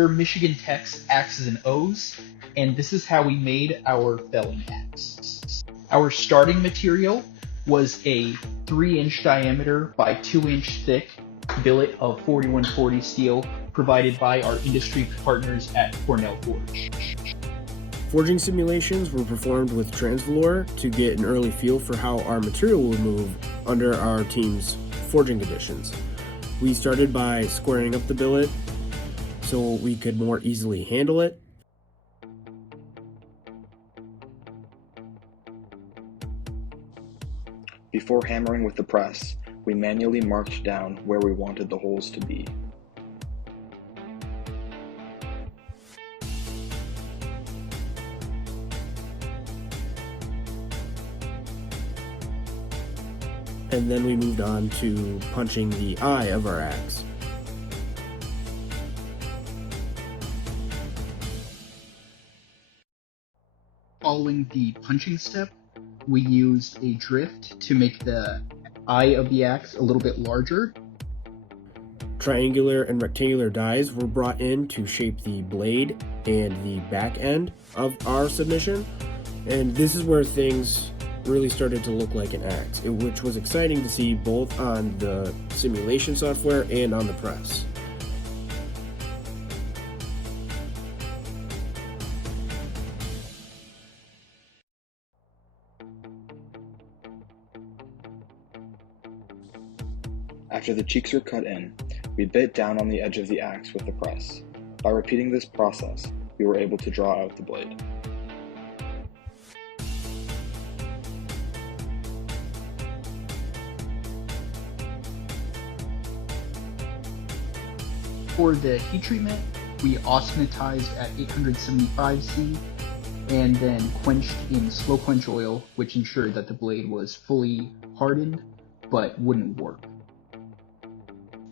we're Michigan Tech's Axes and O's, and this is how we made our felling axe. Our starting material was a 3-inch diameter by 2-inch thick billet of 4140 steel provided by our industry partners at Cornell Forge. Forging simulations were performed with Transvelour to get an early feel for how our material would move under our team's forging conditions. We started by squaring up the billet so we could more easily handle it. Before hammering with the press, we manually marked down where we wanted the holes to be. And then we moved on to punching the eye of our axe. Following the punching step, we used a drift to make the eye of the axe a little bit larger. Triangular and rectangular dies were brought in to shape the blade and the back end of our submission. And this is where things really started to look like an axe, which was exciting to see both on the simulation software and on the press. After the cheeks were cut in, we bit down on the edge of the axe with the press. By repeating this process, we were able to draw out the blade. For the heat treatment, we austenitized at 875 C and then quenched in slow quench oil, which ensured that the blade was fully hardened but wouldn't warp.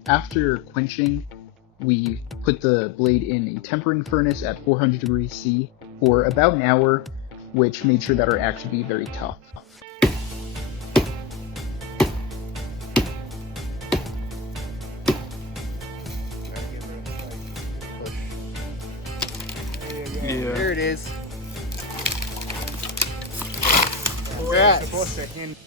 After quenching, we put the blade in a tempering furnace at 400 degrees C for about an hour, which made sure that our axe would be very tough. Yeah. There it is. Congrats.